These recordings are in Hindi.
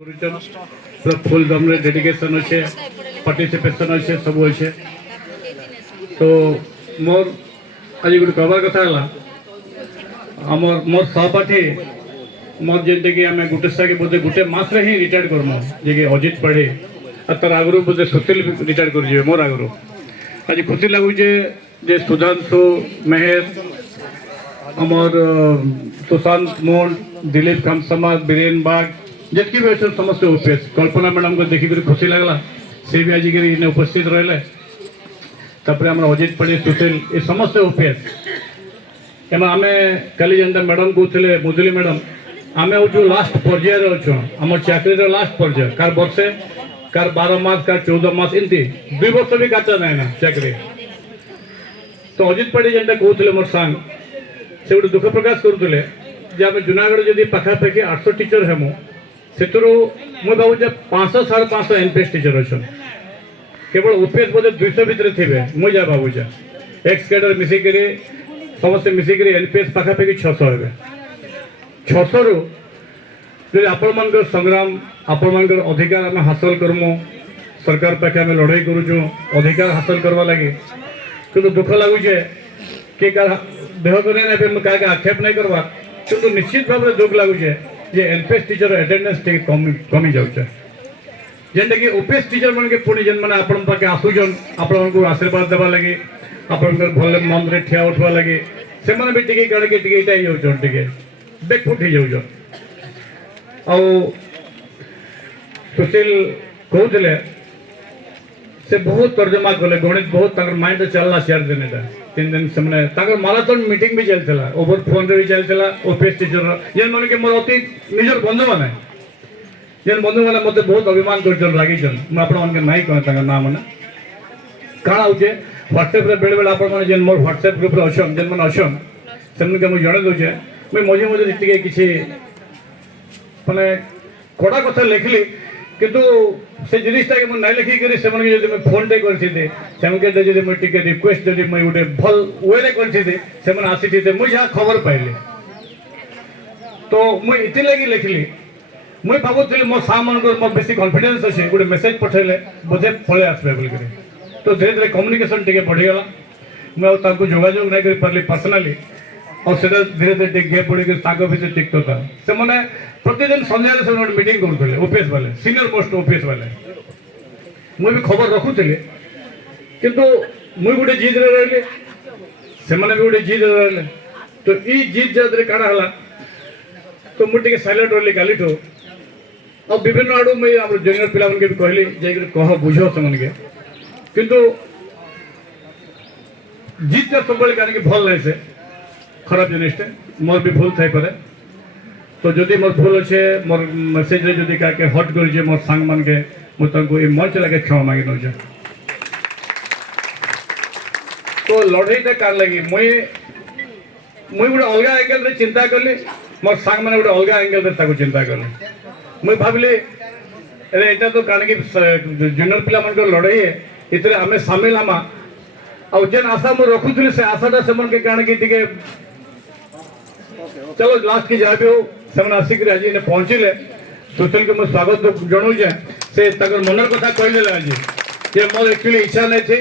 पूरा फुल दम रे डेडिकेशन अच्छे पार्टिसिपेशन अच्छे सब अच्छे तो मोर आज गोटे कहबार कथा है मोर सहपाठी मोर जेनटे कि आम गोटे सागे बोधे गोटे मास रे ही रिटायर्ड करमु जे अजित पढ़े और तार आगु बोधे सुशील रिटायर्ड कर मोर आगु आज खुशी लगुचे जे सुधांशु मेहर आमर सुशांत मोन दिलीप खामसमा बीरेन बाग जितकी भी अच्छे समस्त ओपीएस कल्पना मैडम को देखिक खुशी लगला से भी आज उपस्थित रहे तापर आम अजित पढ़ी सुशील ये समस्त ओपीएस एम आम कल जेनटा मैडम कहते मुदुली मैडम आम हूँ लास्ट पर्यायर अच्छु आम चाकरी लास्ट पर्याय कार वर्षे कार 12 मास कार 14 मास एमती 2 वर्ष भी काटा ना ना चाकरी तो अजित पढ़ी जेनटा कहते मोर सांग से गोटे दुख प्रकाश करुले आम जूनागढ़ जदि पाखापाखि 800 टीचर हेमु से मुझे भावुचे 500 550 एनपीएस टीचर अच्छा केवल ओपीएस बोधे 200 भितर थे मुझे जहाँ भावुचे एक्स कैडर मिसिक समस्त मिसिक एनपीएस पाखापाखि 600 हे 600 रु आपण मान संग्राम आपण मान अधिकार आम हासिल करमु सरकार पाखे आम लड़ाई करुचु अधिकार हासिल करवा लगे कि दुख लगुचे कि देह कर क्या आक्षेप नहीं करवा कि निश्चित भाव में दुख लगुचे जे एनपीएस टीचर अटेंडेंस कमी जाऊे जेनटा कि ओपीएस टीचर मन के पुणी जेन मैंने आपण पाखे आसुचन आपण आशीर्वाद देवा लगे आपण भल मन रे ठिया उठवा लगे से मैंने भी टिके कड़े टिके जाऊन टिके बेकफुट हो जाऊन आ सुशील कहते से बहुत तर्जमा कले गणित बहुत माइंड चलला 4 दिन 3 दिन से मैंने माराथन मीटिंग भी चलता ओवर फोन भी चलता ओपीएस टीचर जेन मन के मोर अति निजर बंधु मैंने जेन बंधु मैंने मत बहुत अभिमान कर लगी मुझे नाई कहे ना मैंने कण हो ह्वाट्सएप बेले बेले आप जेन मोर ह्वाट्सएप ग्रुप अच्छन जेन मैंने अच्छन से मुझे जन दूचे मुझे मझे मझे टे कि माने कड़ा कथा लिखली किंतु से जिनिसटा कि नहीं लिखिकी से फोन टे करते मुझे रिक्वेस्ट जब मुझे गोटे भल वे कर आसी मुझे जहाँ खबर पाइली तो मुझे इति लगी लिखली मुझे भावुली मो सा मान मोर बेसी कॉन्फिडेंस अच्छे गोटे मेसेज पठेले बोधे फले आसबे बोलिक तो धीरे धीरे कम्युनिकेशन टे बढ़ीगला मुझे जोगाजोग नहीं कर पार्ली पर्सनाली और से धीरे धीरे गैप पड़ भीतर टिकता था से मैंने प्रतिदिन सन्ध्या से मीटिंग करुले ओपीएस वाले सीनियर मोस्ट ओपीएस वाले मुझे भी खबर रखुली किंतु मुझे गोटे जिद रही से भी गोटे जिद रही तो ये जिद जब काण है तो मुझे सैलेंट रही काली और विभिन्न आड़ू मुझे जूनियर पिला भी कहली जाकर कह बुझ से किंतु जिदटा सब कहीं भल नहीं से खराब जिनिसटे मोर भी भूल थाई पारे तो जदि मोर भूल अच्छे मोर मेसेज रे जदि क्या हट कर मोर सांग मान के मुझे मंच लगे क्षमा मांगी नौचे तो लड़ईटा कार लगी मुई गोटे अलग एंगल रे चिंता कली मोर सांग मैंने गोटे अलग एंगल रे चिंता कली मुई भाविली अरे यहाँ तो कहीं जूनियर पिला मान लड़ई है इतने आम सामिल हमा आ जेन आशा मुझे रखुली से आशाटा से कण की चलो लास्ट की जहाँ भी हो से आसिक आज पहुँचले सुशील को मुझे स्वागत जनाऊे से मनर कथा कहले आज ये मोर एक्चुअली इच्छा नहीं थी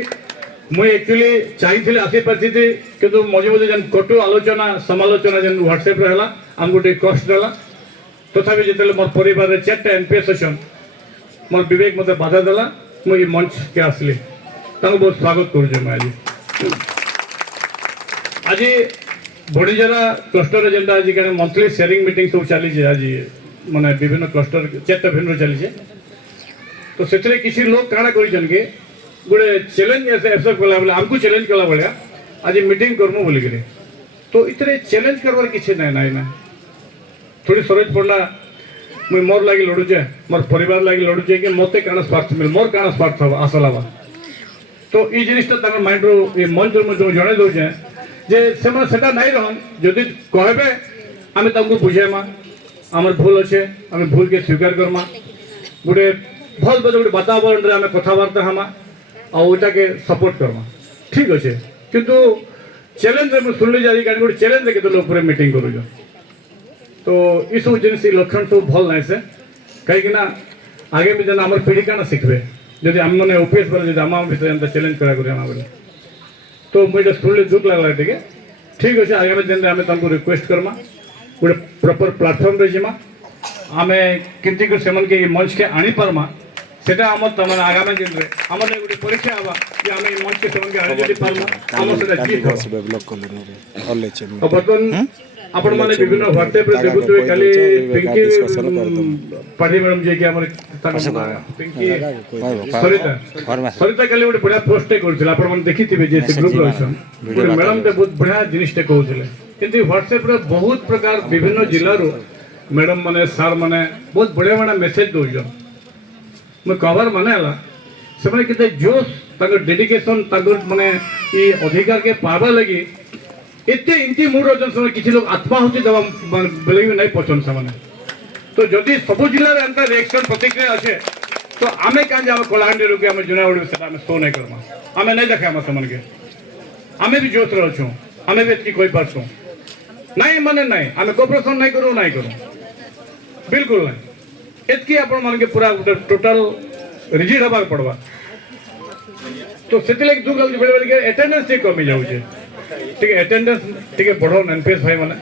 मुझे एक्चुअली चाहिए आसी पार्टी थी किंतु मझे मझे जेन कटु आलोचना समालोचना जेन ह्वाट्सएप रहा आमको टे कष्ट देला तथापि जिते मोर परिवार 4टा एनपीएस अच्छन मोर विवेक मत बाधा देला मुझे मंच के आसली बहुत स्वागत करुँ आज बड़ीजरा क्लस्टर जेनटा आज क्या मंथली शेयरिंग मीटिंग सब चली आज माने विभिन्न क्लस्टर 4टा भिन्न चली तो से किसी लोग काଣା कर गोटे चैलेंज एक्सेप्ट कला बेले आमको चैलेंज कला भाया आज मीटिंग करमु बोलिक तो इतने चैलेंज करवार किसी ना ना थोड़ी सरोज पड़ना मुझे मोर लगे लड़ुचे मोर परिवार लगे लड़ुचे कि मत क्या स्वार्थ मिल मोर क्या स्वार्थ आशा लाभ तो ये जिनिसटा माइंड रू मंच मुझे जन दूचे जे से नहीं रहन जदि कहबे आम बुझेमा आम भूल अच्छे आम भूल के स्वीकार करमा गोटे भल गोटे वातावरण आम कथबार्ता हमा आटा के सपोर्ट करमा ठीक अच्छे किंतु चैलेंज मुझे शुणिली जारी कहीं गोटे चैलेंज के लोग मीटिंग करूँ तो ये सब जिन लक्षण सब भल ना से कहीं आगे भी जेन आम पीढ़ी क्या शिखबे जब आम मैंने ओपीएस बोले जब आम भीतर एंता चैलेंज करा बोले तो मुझे शुणिले दुख लगला टे ठीक अच्छे आगामी दिन में आम तुमको रिक्वेस्ट करमा गोटे प्रॉपर प्लेटफॉर्म रे जिमा आमे किंती कर सेमन के मंच के आनी पारमा सेटा आम तमन आगामी दिन में आम गोटे परीक्षा हवा कि आम मंच के सेमन के आनी जदि पारमा आम सेटा जीत हो बर्तन आपण माने विभिन्न व्हाट्सएप रे देखुथुवे खाली पिंकी पाटी मैडम जे कि हमर पिंकी सरिता खाली गोटे बढ़िया पोस्ट करथिला आपण माने देखिथिबे जे ग्रुप रहसन मैडम ते बहुत बढ़िया जिनिस ते कहउथिले किंतु व्हाट्सएप रे बहुत प्रकार विभिन्न जिल्ला रो मैडम माने सर माने बहुत बढ़िया बढ़िया मेसेज दोजन मैं कवर माने हला से माने किते जोश ताकर डेडिकेशन ताकर माने ई अधिकार के पाबा लगी एते इंती मूड रचन समय किसी लोग आत्माहुति दवा बेले भी नहीं पसंद से तो जदि सबु जिले में एंता रिएक्शन प्रतिक्रिया अच्छे तो आमे कांजे आम कलाहांडी रुके आम जुनागढ़ से आम शो नहीं करमा आमे नहीं देखे आम से के आमे भी जोश रे अच्छु आमे भी एतकी कोई पारसु नहीं माने नहीं आमे कोऑपरेशन नहीं करू बिल्कुल नहीं एतकी आपण मान के पूरा टोटल रिजिड हबा पड़वा तो सेति लगे दुख लागु बेले बेले अटेंडेंस से कमी जाउ छे ठीक है अटेंडेंस ठीक है बढ़ो एनपीएस भाई मैंने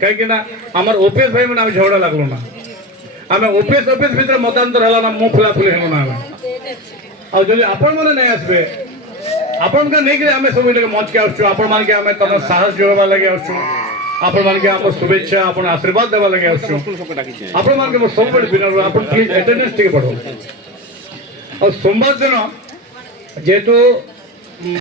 कहीं आम ओपीएस भाई मैंने झगड़ा लगलो ना आम ओपीएस ऑफिस भीतर मतांतर है ना मुँह फुलाफुली हेलु ना आम जब आपण मैंने नहीं आसबे आपण नहीं आम सब मंच के आसु आपण मान के आम तुम साहस जोड़वा लगे आसु आपण मान के आम शुभेच्छा आप आशीर्वाद देवा लगे आसु आपण मान के सब विनर आप प्लीज अटेंडेंस टे बढ़ो और सोमवार दिन जेहेतु